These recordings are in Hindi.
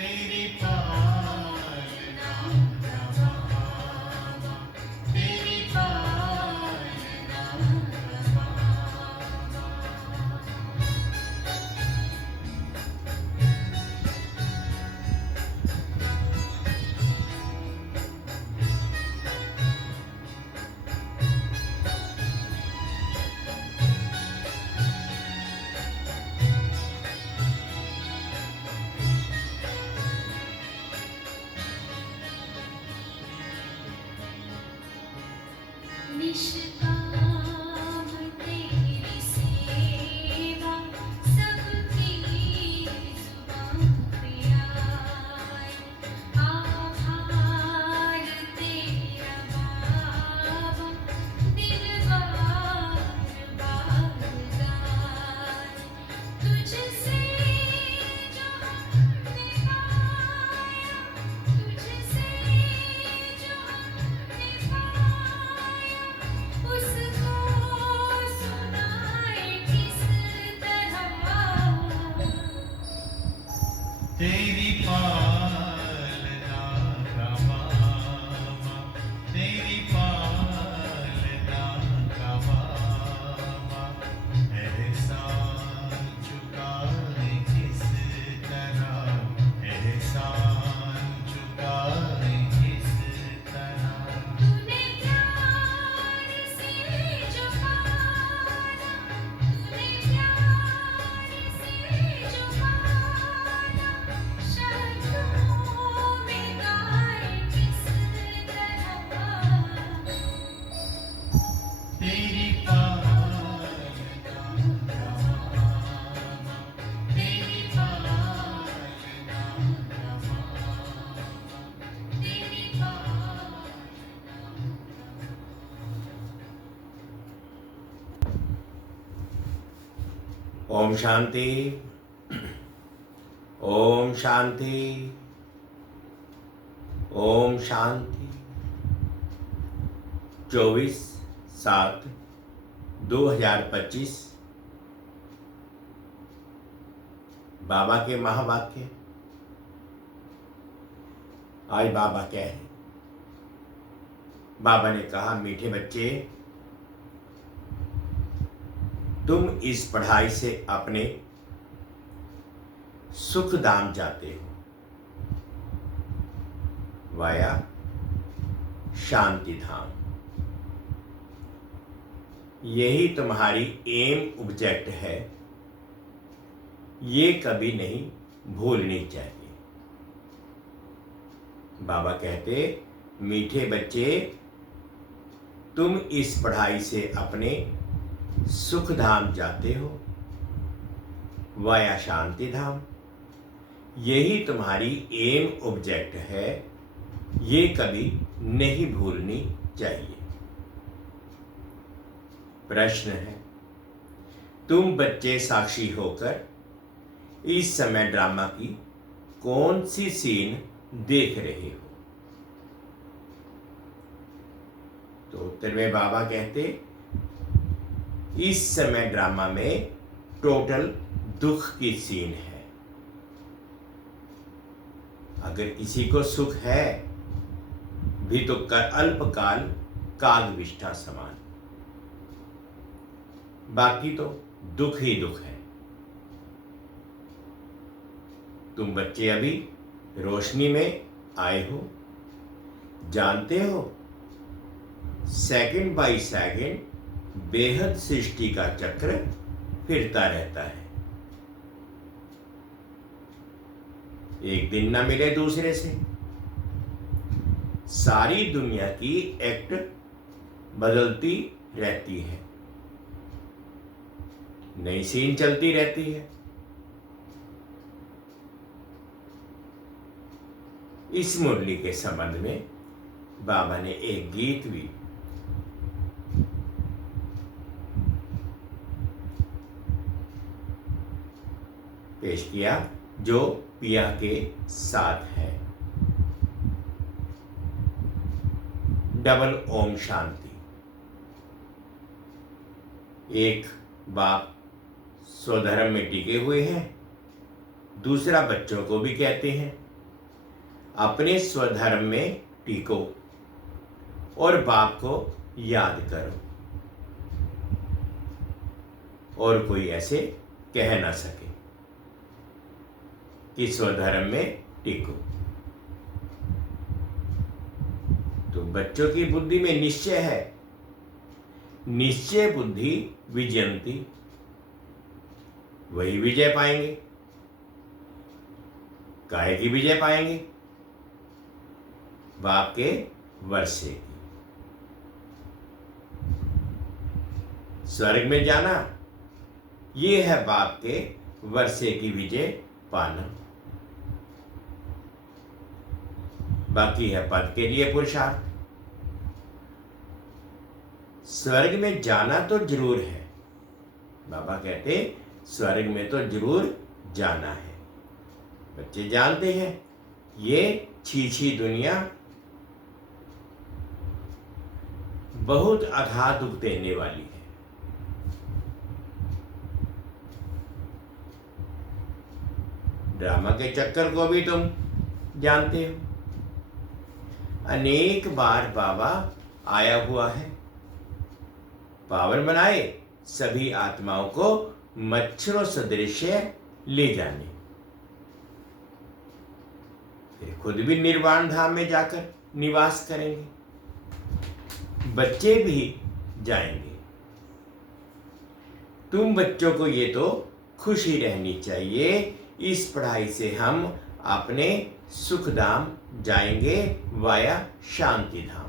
तेरी पालना रवावा, तेरी पालना रवावा। निष्काम तेरी सेवा सबकी जुबां पे आए। आभार तेरा बाबा दिल बार बार गाए। तुझसे जो हमने पाया, तुझसे जो हमने पाया, उसको सुनाए किस तरह। तेरी पालना रवावा, तेरी पालना रवावा। एहसान चुकाए किस तरह, एहसान चुकाए किस तरह। तूने प्यार से जो पाला, तूने प्यार से जो पाला, शब्दों में गाए किस तरह। तेरी पालना रवावा, तेरी पालना रवावा, तेरी पालना। ओम शांति। ओम शांति। ओम शांति। 24/7/2025 बाबा के महावाक्य। आज बाबा क्या है? बाबा ने कहा, मीठे बच्चे, तुम इस पढ़ाई से अपने सुख धाम जाते हो, वाया शांति धाम। यही तुम्हारी एम ऑब्जेक्ट है, ये कभी नहीं भूलनी चाहिए। बाबा कहते, मीठे बच्चे, तुम इस पढ़ाई से अपने सुख धाम जाते हो, वाया शांति धाम। यही तुम्हारी एम ऑब्जेक्ट है, ये कभी नहीं भूलनी चाहिए। प्रश्न है, तुम बच्चे साक्षी होकर इस समय ड्रामा की कौन सी सीन देख रहे हो? तो उत्तर में बाबा कहते, इस समय ड्रामा में टोटल दुख की सीन है। अगर किसी को सुख है भी तो अल्पकाल कालविष्ठा समान, बाकी तो दुख ही दुख है। तुम बच्चे अभी रोशनी में आए हो, जानते हो सेकंड बाय सेकंड बेहद सृष्टि का चक्र फिरता रहता है। एक दिन न मिले दूसरे से, सारी दुनिया की एक्ट बदलती रहती है, नई सीन चलती रहती है। इस मुरली के संबंध में बाबा ने एक गीत भी पेश किया जो पिया के साथ है। डबल ओम शांति। एक बाप स्वधर्म में टिके हुए हैं, दूसरा बच्चों को भी कहते हैं अपने स्वधर्म में टिको और बाप को याद करो, और कोई ऐसे कह ना सके कि स्वधर्म में टिको। तो बच्चों की बुद्धि में निश्चय है, निश्चय बुद्धि विजयंती, वही विजय पाएंगे। काहे की विजय पाएंगे? बाप के वर्षे की। स्वर्ग में जाना ये है बाप के वर्षे की विजय पाना। बाकी है पद के लिए पुरुषार्थ। स्वर्ग में जाना तो जरूर है, बाबा कहते स्वर्ग में तो जरूर जाना है। बच्चे जानते हैं ये छी दुनिया बहुत अथाह दुख देने वाली है। ड्रामा के चक्कर को भी तुम जानते हो, अनेक बार बाबा आया हुआ है पावन बनाए सभी आत्माओं को मच्छरों सदृश ले जाने, फिर खुद भी निर्वाण धाम में जाकर निवास करेंगे, बच्चे भी जाएंगे। तुम बच्चों को ये तो खुशी रहनी चाहिए, इस पढ़ाई से हम अपने सुख धाम जाएंगे वाया शांति धाम।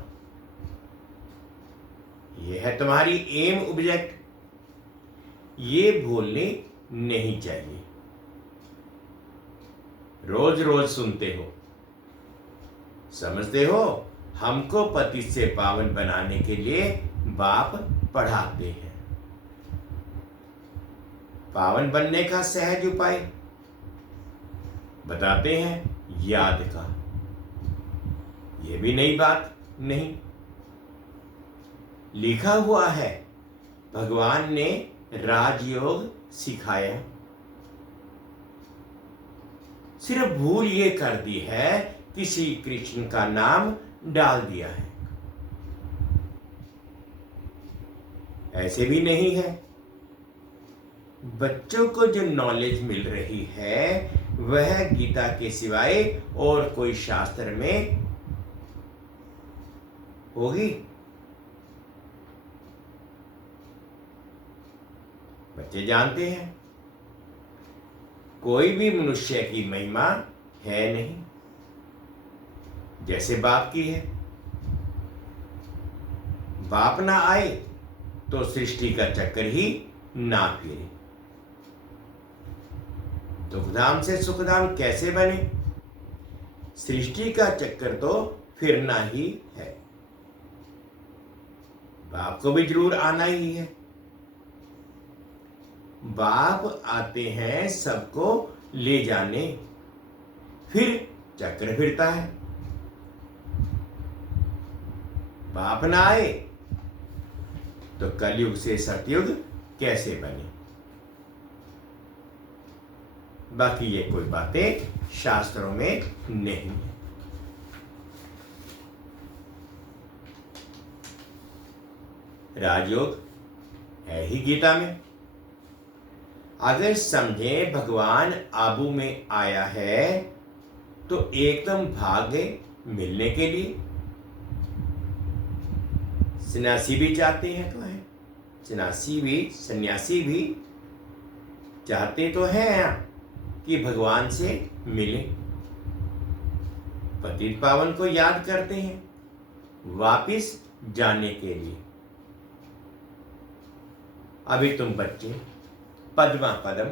यह है तुम्हारी एम ऑब्जेक्ट, ये भूलने नहीं चाहिए। रोज रोज सुनते हो, समझते हो हमको पति से पावन बनाने के लिए बाप पढ़ाते हैं। पावन बनने का सहज उपाय बताते हैं, याद का। यह भी नई बात नहीं, लिखा हुआ है भगवान ने राजयोग सिखाया, सिर्फ भूल ये कर दी है कि श्री कृष्ण का नाम डाल दिया है। ऐसे भी नहीं है। बच्चों को जो नॉलेज मिल रही है वह गीता के सिवाय और कोई शास्त्र में होगी? बच्चे जानते हैं कोई भी मनुष्य की महिमा है नहीं जैसे बाप की है। बाप ना आए तो सृष्टि का चक्कर ही ना फिरे। दुखधाम से सुखधाम कैसे बने? सृष्टि का चक्कर तो फिरना ही है। बाप को भी जरूर आना ही है। बाप आते हैं सबको ले जाने, फिर चक्र फिरता है। बाप ना आए तो कलयुग से सतयुग कैसे बने? बाकी ये कोई बातें शास्त्रों में नहीं है। राजयोग है ही गीता में। अगर समझे भगवान आबू में आया है तो एकदम भाग गए मिलने के लिए। सन्यासी भी चाहते हैं तो है, सन्यासी भी चाहते तो हैं कि भगवान से मिले। पतित पावन को याद करते हैं वापिस जाने के लिए। अभी तुम बच्चे पद्मा पदम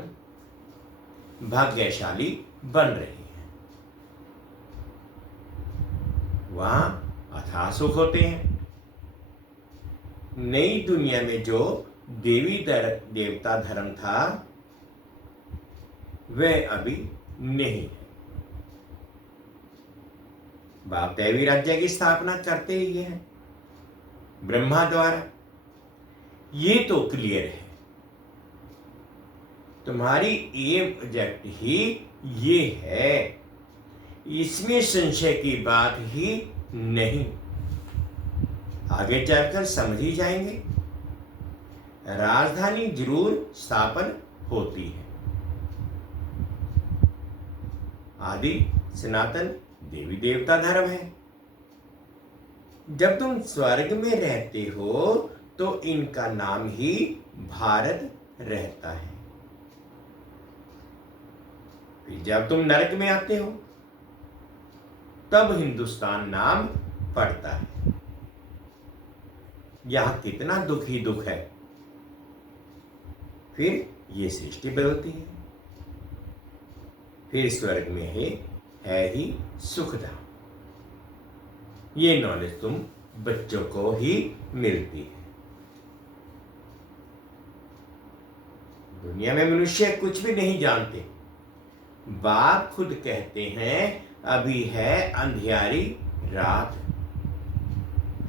भाग्यशाली बन रहे हैं। वहां अथाह सुख होते हैं। नई दुनिया में जो देवी देवता धर्म था वह अभी नहीं है। बाप दैवी राज्य की स्थापना करते ही है ब्रह्मा द्वारा। ये तो क्लियर है। तुम्हारी एम ऑब्जेक्ट ही ये है। इसमें संशय की बात ही नहीं। आगे चलकर समझ ही जाएंगे। राजधानी जरूर स्थापन होती है। आदि सनातन देवी देवता धर्म है। जब तुम स्वर्ग में रहते हो तो इनका नाम ही भारत रहता है। फिर जब तुम नरक में आते हो तब हिंदुस्तान नाम पड़ता है। यहां कितना दुख ही दुख है। फिर ये सृष्टि बदलती है। फिर स्वर्ग में है ही सुखधाम। ये नॉलेज तुम बच्चों को ही मिलती है। दुनिया में मनुष्य कुछ भी नहीं जानते। बाप खुद कहते हैं अभी है अंधियारी रात।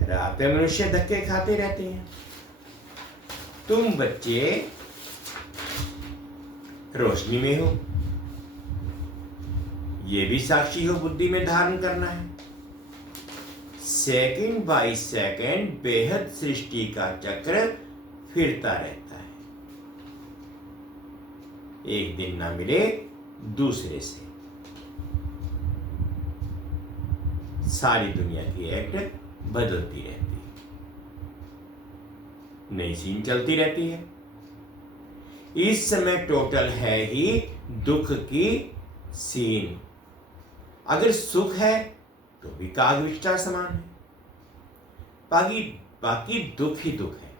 रात में मनुष्य धक्के खाते रहते हैं। तुम बच्चे रोशनी में हो। ये भी साक्षी हो बुद्धि में धारण करना है। सेकंड बाय सेकंड बेहद सृष्टि का चक्र फिरता रहता है। एक दिन ना मिले दूसरे से। सारी दुनिया की एक्ट बदलती रहती है। नई सीन चलती रहती है। इस समय टोटल है ही दुख की सीन। अगर सुख है तो भी काग विचार समान है। बाकी दुख ही दुख है।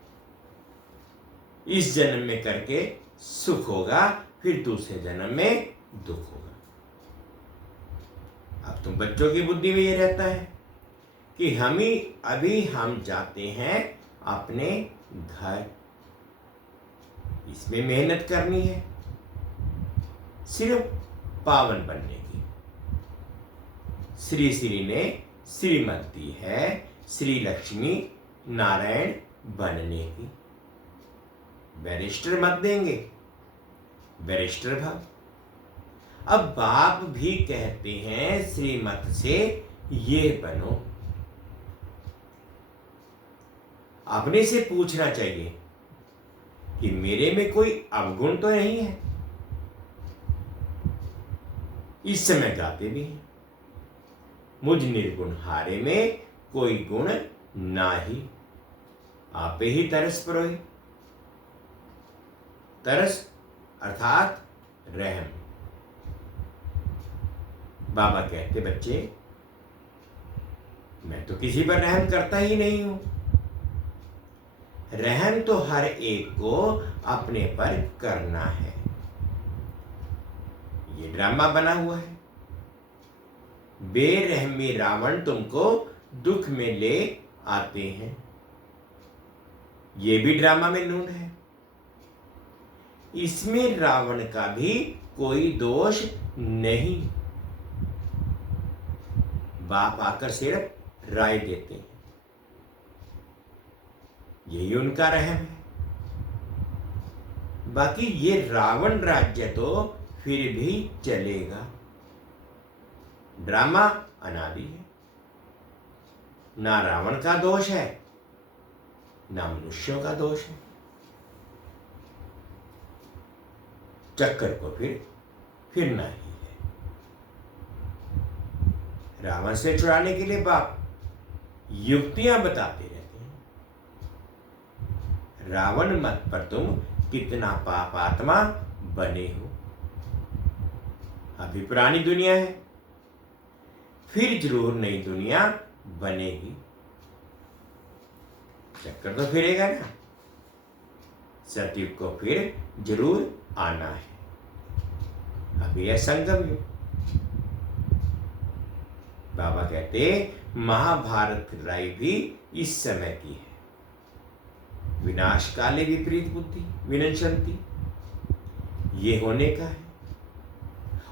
इस जन्म में करके सुख होगा, फिर दूसरे जन्म में दुख होगा। अब तुम बच्चों की बुद्धि में ये रहता है कि हम जाते हैं अपने घर। इसमें मेहनत करनी है सिर्फ पावन बनने की। श्री ने श्रीमत दी है श्री लक्ष्मी नारायण बनने की। बैरिस्टर मत देंगे, बैरिस्टर भव। अब बाप भी कहते हैं श्रीमत से ये बनो। अपने से पूछना चाहिए कि मेरे में कोई अवगुण तो नहीं है। इस समय गाते भी हैं मुझ निर्गुण हारे में कोई गुण नाही। आपे ही तरस परोए। तरस अर्थात रहम। बाबा कहते बच्चे मैं तो किसी पर रहम करता ही नहीं हूं। रहम तो हर एक को अपने पर करना है। ये ड्रामा बना हुआ है। बेरहमी रावण तुमको दुख में ले आते हैं। ये भी ड्रामा में नून है। इसमें रावण का भी कोई दोष नहीं। बाप आकर सिर्फ राय देते हैं। यही उनका रहम है। बाकी ये रावण राज्य तो फिर भी चलेगा। ड्रामा अनादि है। ना रावण का दोष है ना मनुष्यों का दोष है। चक्कर को फिरना ही है। रावण से छुड़ाने के लिए बाप युक्तियां बताते रहते हैं। रावण मत पर तुम कितना पापात्मा बने हो। अभी पुरानी दुनिया है, फिर जरूर नई दुनिया बनेगी। चक्कर तो फिरेगा ना। सतयुग को फिर जरूर आना है। अभी है संगम युग। बाबा कहते महाभारत की लड़ाई भी इस समय की है। विनाश काले विपरीत बुद्धि विनशंति ये होने का है।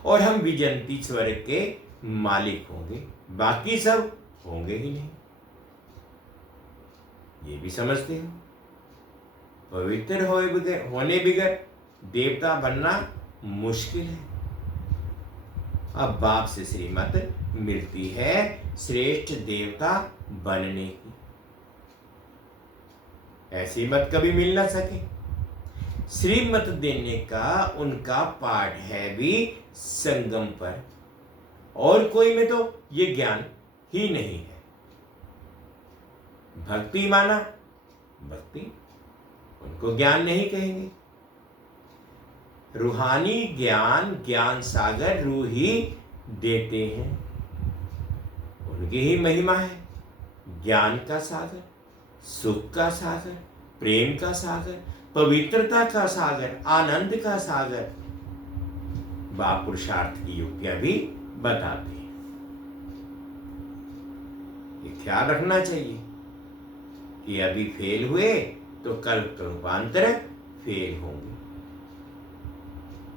और हम विजंती स्वर्ग के मालिक होंगे, बाकी सब होंगे ही नहीं। ये भी समझते हो। पवित्र होने बिगर देवता बनना मुश्किल है। अब बाप से श्रीमत मिलती है श्रेष्ठ देवता बनने की। ऐसी मत कभी मिल ना सके। श्रीमत देने का उनका पाठ है भी संगम पर, और कोई में तो ये ज्ञान ही नहीं है। भक्ति माना भक्ति, उनको ज्ञान नहीं कहेंगे। रूहानी ज्ञान, ज्ञान सागर रूह ही देते हैं, उनकी ही महिमा है। ज्ञान का सागर, सुख का सागर, प्रेम का सागर, पवित्रता का सागर, आनंद का सागर बाप पुरुषार्थ की युक्तियां भी बताते हैं। ये ख्याल रखना चाहिए कि अभी फेल हुए तो कल रूपांतर फेल होंगे,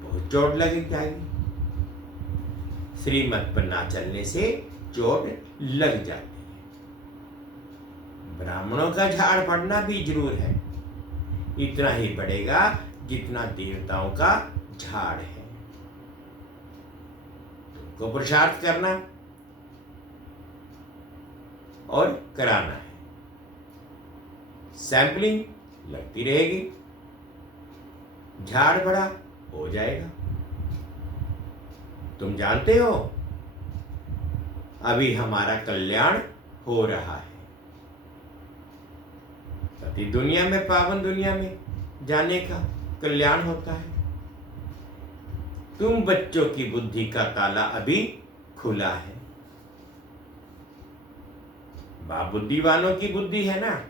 बहुत चोट लगी जाएगी। श्रीमत पर ना चलने से चोट लग जाती है। ब्राह्मणों का झाड़ पड़ना भी जरूर है, इतना ही बढ़ेगा जितना देवताओं का झाड़ है। तुमको पुरुषार्थ करना और कराना है। सैंपलिंग लगती रहेगी, झाड़ बड़ा हो जाएगा। तुम जानते हो अभी हमारा कल्याण हो रहा है। सती दुनिया में, पावन दुनिया में जाने का कल्याण होता है। तुम बच्चों की बुद्धि का ताला अभी खुला है। बाप बुद्धिवानों की बुद्धि है ना,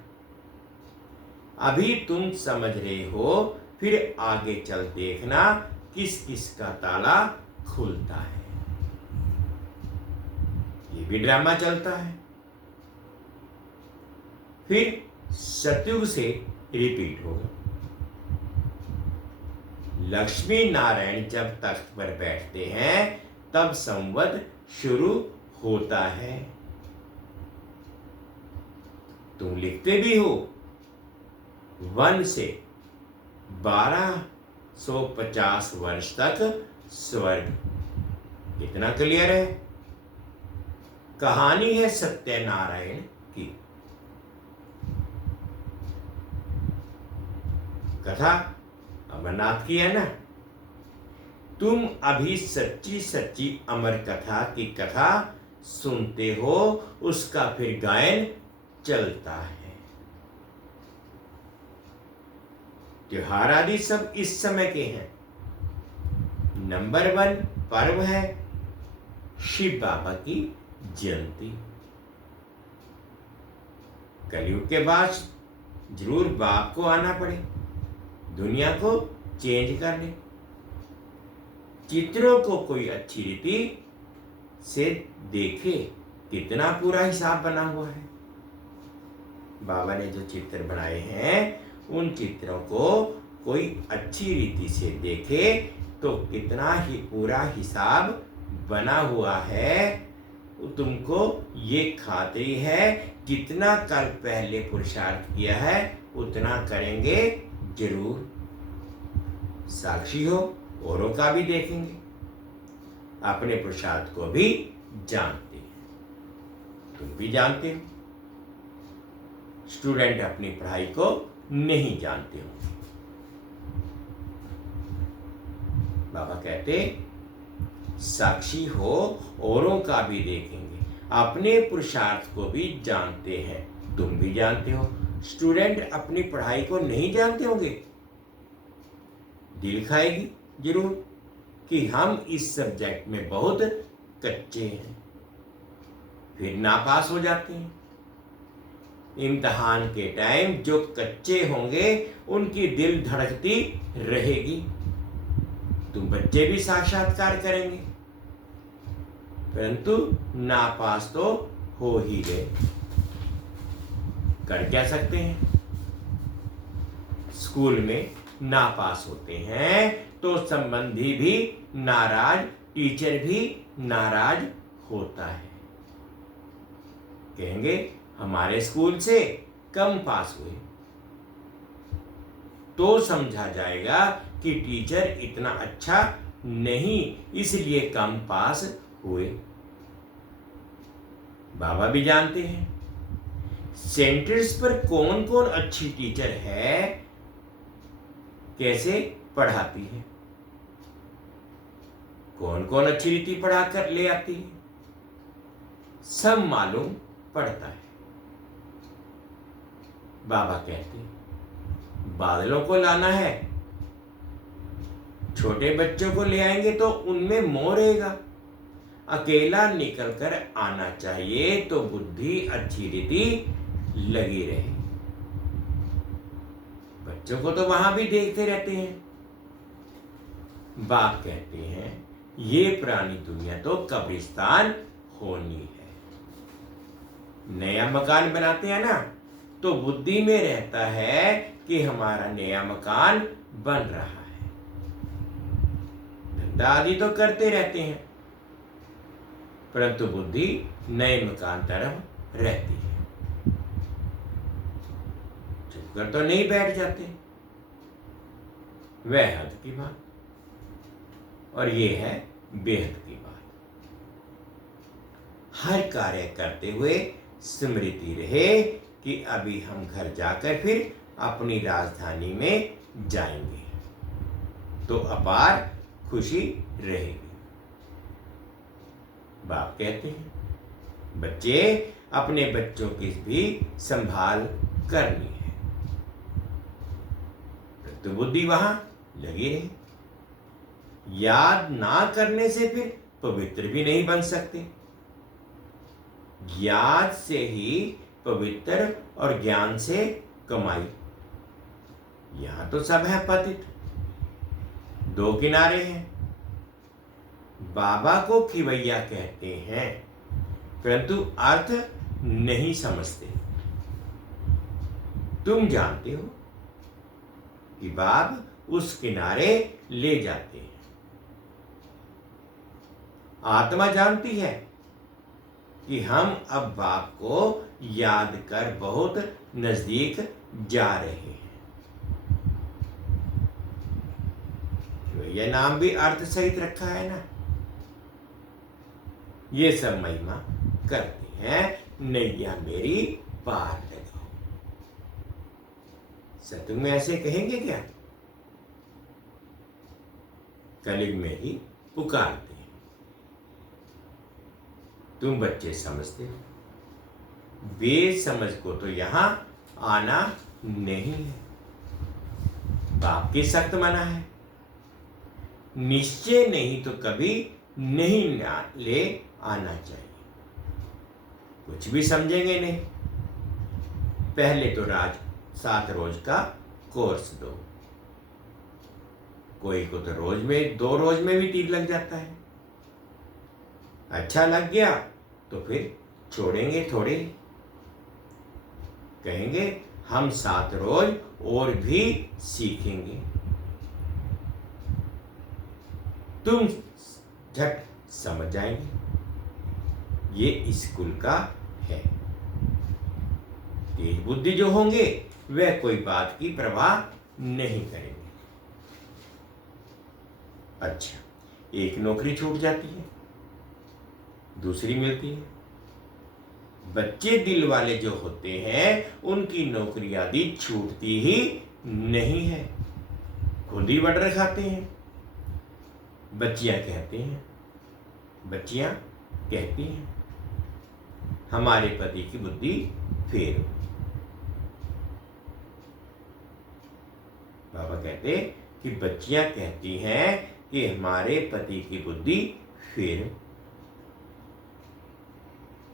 अभी तुम समझ रहे हो, फिर आगे चल देखना किस किस का ताला खुलता है। ये भी ड्रामा चलता है, फिर सतयुग से रिपीट होगा। लक्ष्मी नारायण जब तख्त पर बैठते हैं तब संवत शुरू होता है। तुम लिखते भी हो 1 से 1250 वर्ष तक स्वर्ग। कितना क्लियर है? कहानी है सत्यनारायण की। कथा अमरनाथ की है ना। तुम अभी सच्ची सच्ची अमर कथा की कथा सुनते हो, उसका फिर गायन चलता है। त्योहार आदि सब इस समय के हैं। नंबर 1 पर्व है शिव बाबा की जयंती। कलयुग के बाद जरूर बाप को आना पड़े, दुनिया को चेंज करने। चित्रों को कोई अच्छी रीति से देखे, कितना पूरा हिसाब बना हुआ है। बाबा ने जो चित्र बनाए हैं, उन चित्रों को कोई अच्छी रीति से देखे तो कितना ही पूरा हिसाब बना हुआ है। तुमको ये खातरी है, जितना कल पहले पुरुषार्थ किया है उतना करेंगे जरूर। साक्षी हो, औरों का भी देखेंगे, अपने पुरुषार्थ को भी जानते हैं। तुम भी जानते हो। स्टूडेंट अपनी पढ़ाई को नहीं जानते हो। बाबा कहते साक्षी हो, औरों का भी देखेंगे, अपने पुरुषार्थ को भी जानते हैं। तुम भी जानते हो। स्टूडेंट अपनी पढ़ाई को नहीं जानते होंगे, दिल खाएगी जरूर कि हम इस सब्जेक्ट में बहुत कच्चे हैं, फिर नापास हो जाते हैं। इम्तिहान के टाइम जो कच्चे होंगे उनकी दिल धड़कती रहेगी। तुम बच्चे भी साक्षात्कार करेंगे, परंतु नापास तो हो ही गए। कर क्या सकते हैं? स्कूल में नापास होते हैं तो संबंधी भी नाराज, टीचर भी नाराज होता है। कहेंगे हमारे स्कूल से कम पास हुए, तो समझा जाएगा कि टीचर इतना अच्छा नहीं, इसलिए कम पास हुए। बाबा भी जानते हैं सेंटर्स पर कौन कौन अच्छी टीचर है, कैसे पढ़ाती है, कौन कौन अच्छी रीति पढ़ाकर ले आती है, सब मालूम पड़ता है। बाबा कहते हैं बादलों को लाना है, छोटे बच्चों को ले आएंगे तो उनमें मोह रहेगा, अकेला निकलकर आना चाहिए तो बुद्धि अच्छी रीति लगी रहे। बच्चों को तो वहां भी देखते रहते हैं। बाप कहते हैं ये पुरानी दुनिया तो कब्रिस्तान होनी है। नया मकान बनाते हैं ना, तो बुद्धि में रहता है कि हमारा नया मकान बन रहा है। धंधा आदि तो करते रहते हैं, परंतु बुद्धि नए मकान तरफ रहती है। चुप कर तो नहीं बैठ जाते। वह हद की बात, और ये है बेहद की बात। हर कार्य करते हुए स्मृति रहे कि अभी हम घर जाकर फिर अपनी राजधानी में जाएंगे, तो अपार खुशी रहेगी। बाप कहते हैं बच्चे अपने बच्चों की भी संभाल करनी है, तो बुद्धि वहां लगी रहे। याद ना करने से फिर पवित्र भी नहीं बन सकते। याद से ही पवित्र और ज्ञान से कमाई। यहां तो सब है पतित, दो किनारे हैं। बाबा को खिवैया कहते हैं, परंतु अर्थ नहीं समझते। तुम जानते हो कि बाप उस किनारे ले जाते हैं। आत्मा जानती है कि हम अब बाप को याद कर बहुत नजदीक जा रहे हैं। यह नाम भी अर्थ सहित रखा है ना। ये सब महिमा करते हैं, नैया मेरी पार लगाओ। सतयुग में ऐसे कहेंगे क्या? कलयुग में ही पुकारते हैं। तुम बच्चे समझते हो, वे समझ को तो यहां आना नहीं है। बाप की सख्त मना है। निश्चय नहीं तो कभी नहीं ले आना चाहिए। कुछ भी समझेंगे नहीं। पहले तो 7 रोज का कोर्स दो। कोई को तो रोज में 2 रोज में भी ठीक लग जाता है। अच्छा लग गया तो फिर छोड़ेंगे थोड़े। कहेंगे हम 7 रोज और भी सीखेंगे। तुम झट समझ जाएंगे ये स्कूल का है। तेज बुद्धि जो होंगे वह कोई बात की परवाह नहीं करेंगे। अच्छा, एक नौकरी छूट जाती है, दूसरी मिलती है। बच्चे दिल वाले जो होते हैं उनकी नौकरी आदि छूटती ही नहीं है, खुद ही बटर खाते हैं। बच्चियां कहती हैं हमारे पति की बुद्धि फेरो। बाबा कहते कि बच्चियां कहती हैं कि हमारे पति की बुद्धि फेरो।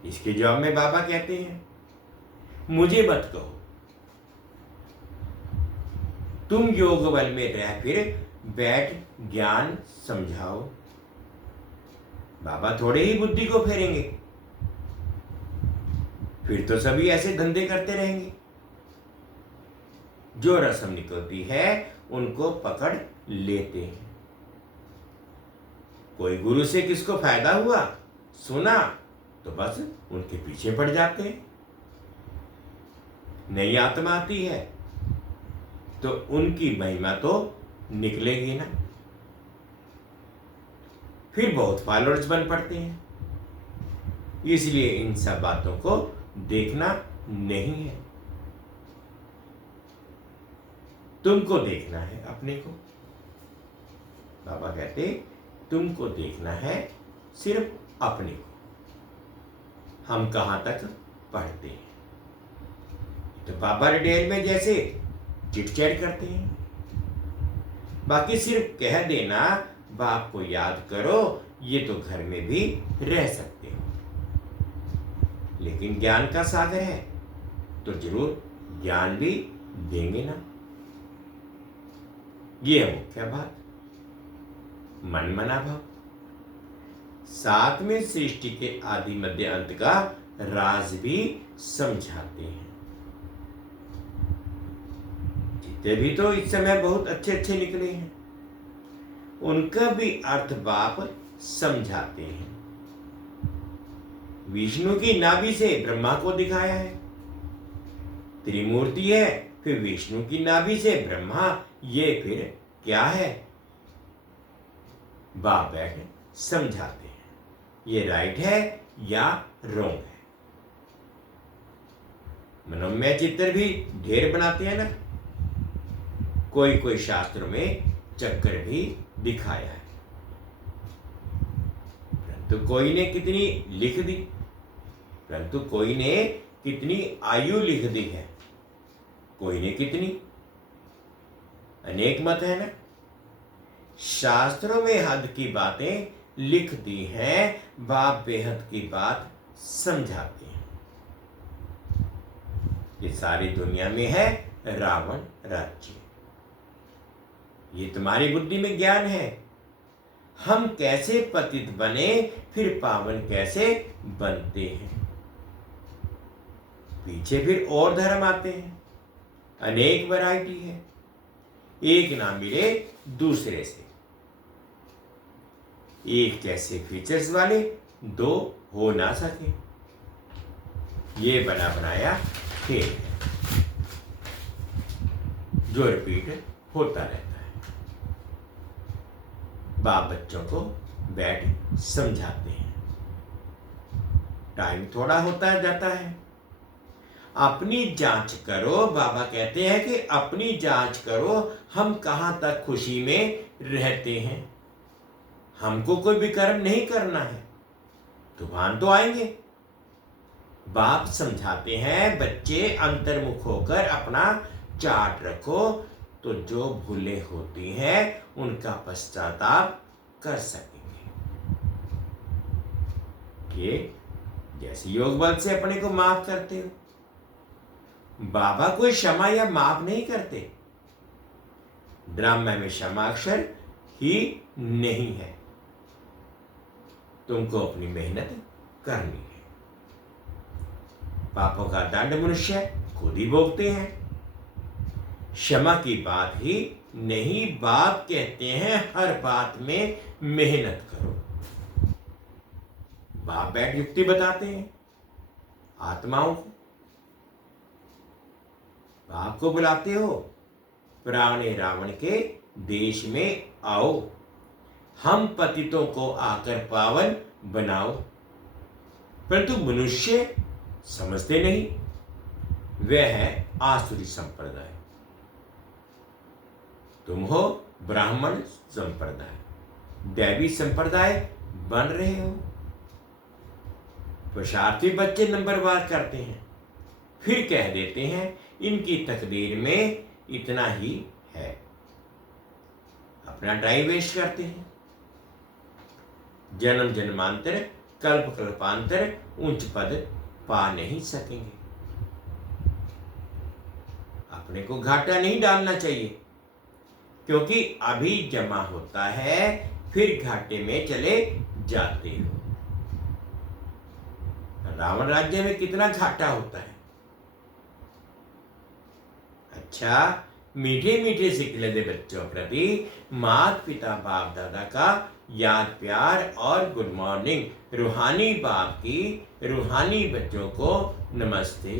इसके जवाब में बाबा कहते हैं मुझे मत कहो, तुम योग बल में रह फिर बैठ ज्ञान समझाओ। बाबा थोड़े ही बुद्धि को फेरेंगे, फिर तो सभी ऐसे धंधे करते रहेंगे। जो रस्म निकलती है उनको पकड़ लेते हैं। कोई गुरु से किसको फायदा हुआ सुना तो बस उनके पीछे पड़ जाते हैं। नई आत्मा आती है तो उनकी महिमा तो निकलेगी ना। फिर बहुत फॉलोअर्स बन पड़ते हैं। इसलिए इन सब बातों को देखना नहीं है, तुमको देखना है अपने को। बाबा कहते तुमको देखना है सिर्फ अपने को। हम कहाँ तक पढ़ते हैं, तो बाबा रिटेल में जैसे चिट चैट करते हैं, बाकी सिर्फ कह देना बाप को याद करो, ये तो घर में भी रह सकते हो। लेकिन ज्ञान का सागर है तो जरूर ज्ञान भी देंगे ना। ये है मुख्य बात, मन मना भाव। साथ में सृष्टि के आदि मध्य अंत का राज भी समझाते हैं। जितने भी तो इस समय बहुत अच्छे अच्छे निकले हैं, उनका भी अर्थ बाप समझाते हैं। विष्णु की नाभि से ब्रह्मा को दिखाया है, त्रिमूर्ति है, फिर विष्णु की नाभि से ब्रह्मा, ये फिर क्या है? बाप बैठ समझाते हैं ये राइट है या रॉन्ग है। मनोमय चित्र भी ढेर बनाते हैं ना, कोई कोई शास्त्रों में चक्कर भी दिखाया है, परंतु कोई ने कितनी लिख दी, परंतु कोई ने कितनी आयु लिख दी है, कोई ने कितनी, अनेक मत है ना। शास्त्रों में हद की बातें लिख दी हैं, बाप बेहद की बात समझाते हैं। ये सारी दुनिया में है रावण राज्य, ये तुम्हारी बुद्धि में ज्ञान है। हम कैसे पतित बने, फिर पावन कैसे बनते हैं। पीछे फिर और धर्म आते हैं, अनेक वैरायटी है, एक ना मिले दूसरे से। एक जैसे फीचर्स वाले दो हो ना सके, ये बना बनाया खेल है जो रिपीट होता रहता है। बाप बच्चों को बैठ समझाते हैं, टाइम थोड़ा होता जाता है, अपनी जांच करो। बाबा कहते हैं कि अपनी जांच करो, हम कहां तक खुशी में रहते हैं। हमको कोई भी कर्म नहीं करना है, तूफान तो आएंगे। बाप समझाते हैं बच्चे अंतर्मुख होकर अपना चार्ट रखो, तो जो भूलें होती हैं उनका पश्चाताप कर सकेंगे। ये जैसे योग बल से अपने को माफ करते हो, बाबा कोई क्षमा या माफ नहीं करते। ब्राह्मण में क्षमाक्षर ही नहीं है, तुमको अपनी मेहनत करनी है। पापों का दंड मनुष्य खुद ही भोगते हैं। क्षमा की बात ही नहीं, बाप कहते हैं हर बात में मेहनत करो। बाप बैठ युक्ति बताते हैं आत्माओं को, बाप को बुलाते हो, पुराने रावण के देश में आओ, हम पतितों को आकर पावन बनाओ। परंतु मनुष्य समझते नहीं, वह है आसुरी संप्रदाय, तुम हो ब्राह्मण संप्रदाय, दैवी संप्रदाय बन रहे हो। पुरुषार्थी बच्चे नंबरवार करते हैं, फिर कह देते हैं इनकी तकदीर में इतना ही है, अपना टाइम वेस्ट करते हैं। जन्म जन्मांतर कल्प कल्पांतर उच्च पद पा नहीं सकेंगे। अपने को घाटा नहीं डालना चाहिए, क्योंकि अभी जमा होता है फिर घाटे में चले जाते हो। रावण राज्य में कितना घाटा होता है। अच्छा, मीठे मीठे सिखले दे बच्चों प्रति माता पिता बाप दादा का याद प्यार और गुड मॉर्निंग। रूहानी बाप की रूहानी बच्चों को नमस्ते।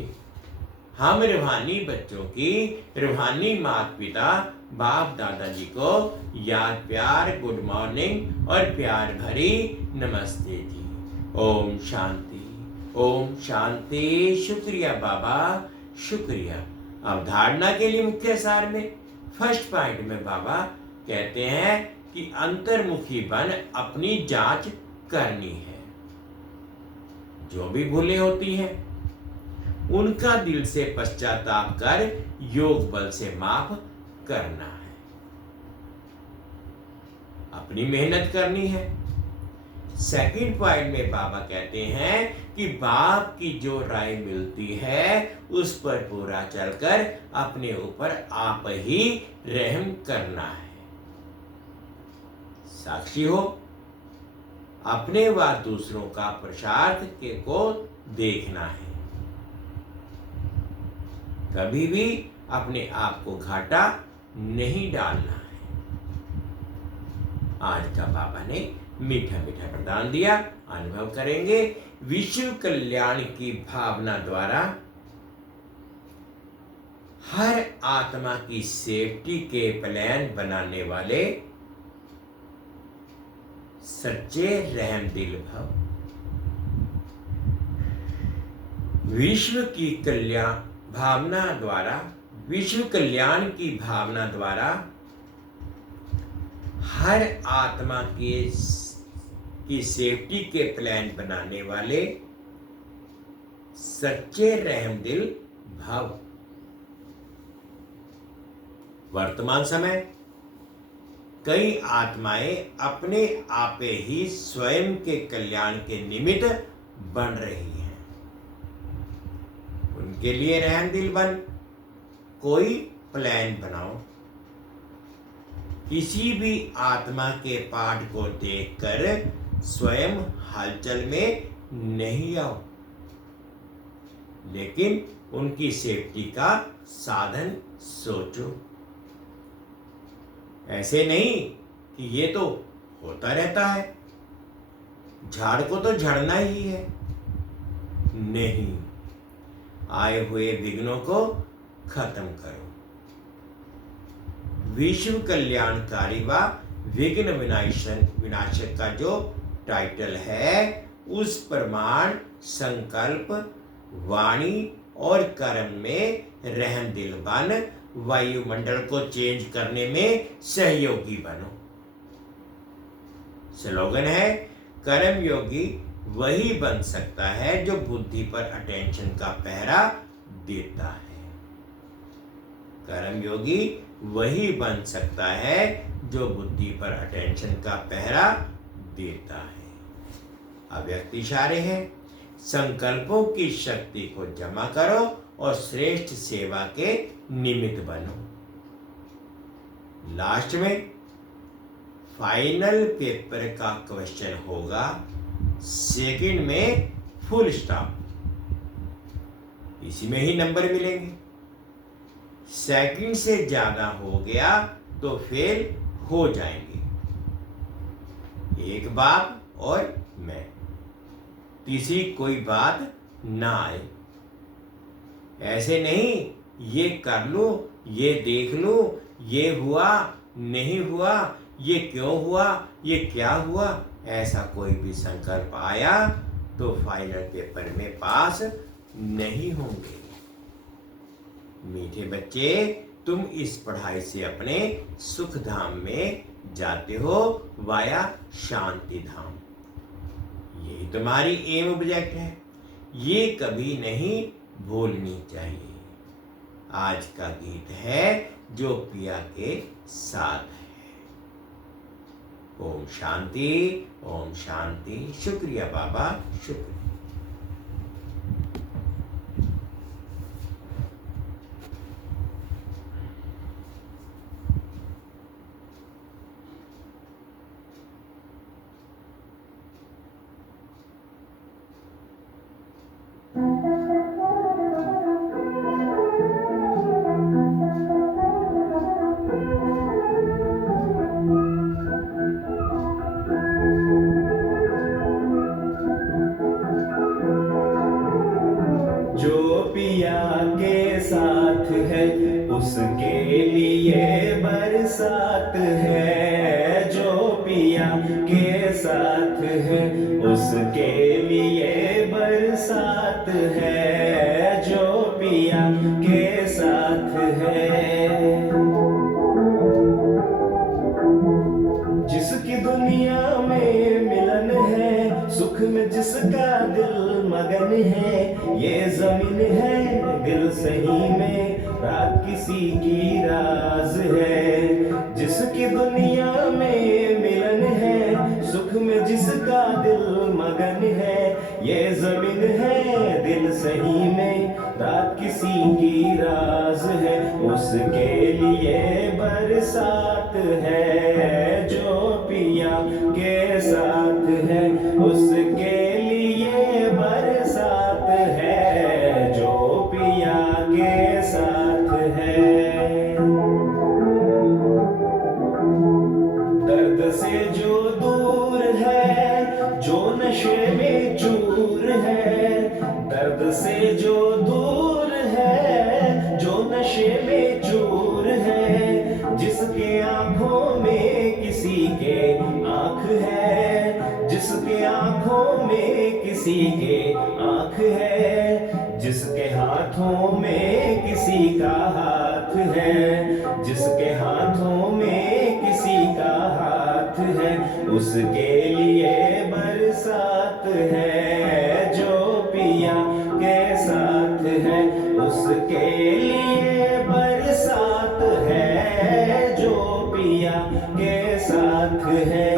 हम रूहानी बच्चों की रूहानी माता पिता बाप दादाजी को याद प्यार गुड मॉर्निंग और प्यार भरी नमस्ते जी। ओम शांति, ओम शांति। शुक्रिया बाबा, शुक्रिया। अवधारणा के लिए मुख्य सार में फर्स्ट पॉइंट में बाबा कहते हैं कि अंतर्मुखी बन अपनी जांच करनी है। जो भी भूलें होती हैं उनका दिल से पश्चाताप कर योग बल से माफ करना है। अपनी मेहनत करनी है। सेकंड पॉइंट में बाबा कहते हैं कि बाप की जो राय मिलती है उस पर पूरा चलकर अपने ऊपर आप ही रहम करना है। साक्षी हो, अपने व दूसरों का पुरुषार्थ के को देखना है। कभी भी अपने आप को घाटा नहीं डालना है। आज का बाबा ने मीठा मीठा प्रदान दिया, अनुभव करेंगे। विश्व कल्याण की भावना द्वारा हर आत्मा की सेफ्टी के प्लान बनाने वाले सच्चे रहमदिल भव। विश्व की कल्याण भावना द्वारा, विश्व कल्याण की भावना द्वारा हर आत्मा की सेफ्टी के प्लान बनाने वाले सच्चे रहमदिल भव। वर्तमान समय कई आत्माएं अपने आपे ही स्वयं के कल्याण के निमित्त बन रही हैं। उनके लिए रहमदिल बन कोई प्लान बनाओ। किसी भी आत्मा के पाठ को देखकर स्वयं हलचल में नहीं आओ, लेकिन उनकी सेफ्टी का साधन सोचो। ऐसे नहीं कि ये तो होता रहता है, झाड़ को तो झड़ना ही है। नहीं, आए हुए विघ्नों को खत्म करो। विश्व कल्याणकारी व विघ्न विनाशक का जो टाइटल है, उस प्रमाण संकल्प, वाणी और कर्म में रहमदिल बन वायुमंडल को चेंज करने में सहयोगी बनो। स्लोगन है, कर्म योगी वही बन सकता है जो बुद्धि पर अटेंशन का पहरा देता है। कर्म योगी वही बन सकता है जो बुद्धि पर अटेंशन का पहरा देता है। अव्यक्त इशारे हैं, संकल्पों की शक्ति को जमा करो और श्रेष्ठ सेवा के निमित्त बनो। लास्ट में फाइनल पेपर का क्वेश्चन होगा, सेकंड में फुल स्टॉप, इसी में ही नंबर मिलेंगे। सेकंड से ज्यादा हो गया तो फेल हो जाएंगे। एक बाप और मैं, तीसरी कोई बात ना आए। ऐसे नहीं ये कर लूं, ये देख लूं, ये हुआ नहीं हुआ, ये क्यों हुआ, ये क्या हुआ, ऐसा कोई भी संकल्प आया तो फाइनल पेपर में पास नहीं होंगे। मीठे बच्चे, तुम इस पढ़ाई से अपने सुख धाम में जाते हो वाया शांति धाम। यही तुम्हारी एम ऑब्जेक्ट है, ये कभी नहीं भूलनी चाहिए। आज का गीत है जो पिया के साथ है। ओम शांति, ओम शांति। शुक्रिया बाबा, शुक्रिया। बरसात है, जो पिया के साथ है उसके लिए बरसात है, जो पिया के साथ है। जिसकी दुनिया में मिलन है, सुख में जिसका दिल मगन है, ये जमीन है दिल सही में रात किसी की राज है। जिसकी दुनिया में मिलन है, सुख में जिसका दिल मगन है, ये जमीन है दिल सही में रात किसी की राज है, उसके लिए बरसात है, जो पिया के साथ है उसके लिए बरसात है, जो पिया के साथ है। दर्द से जो दूर है, जो नशे में चूर है, दर्द से जो दूर है, जो नशे में चूर है, जिसके आंखों में किसी के आंख है, जिसके आंखों में किसी के आंख है, जिसके हाथों में किसी का हाथ है, जिसके हाथों में किसी का हाथ है, उसके लिए बरसात है, जो पिया के साथ है उसके लिए बरसात है, जो पिया के साथ है।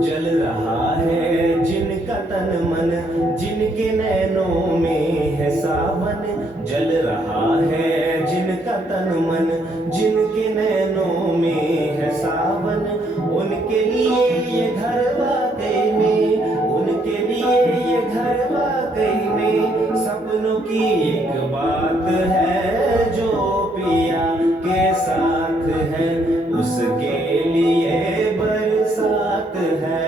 जल रहा है जिनका तन मन, जिनके नैनों में है सावन, जल रहा है जिनका तन मन, जिनके नैनों में है सावन, उनके लिए ये घर वाकई में, उनके लिए ये घर वाकई में सपनों की एक बात है, जो पिया के साथ है उसके लिए बरसात है।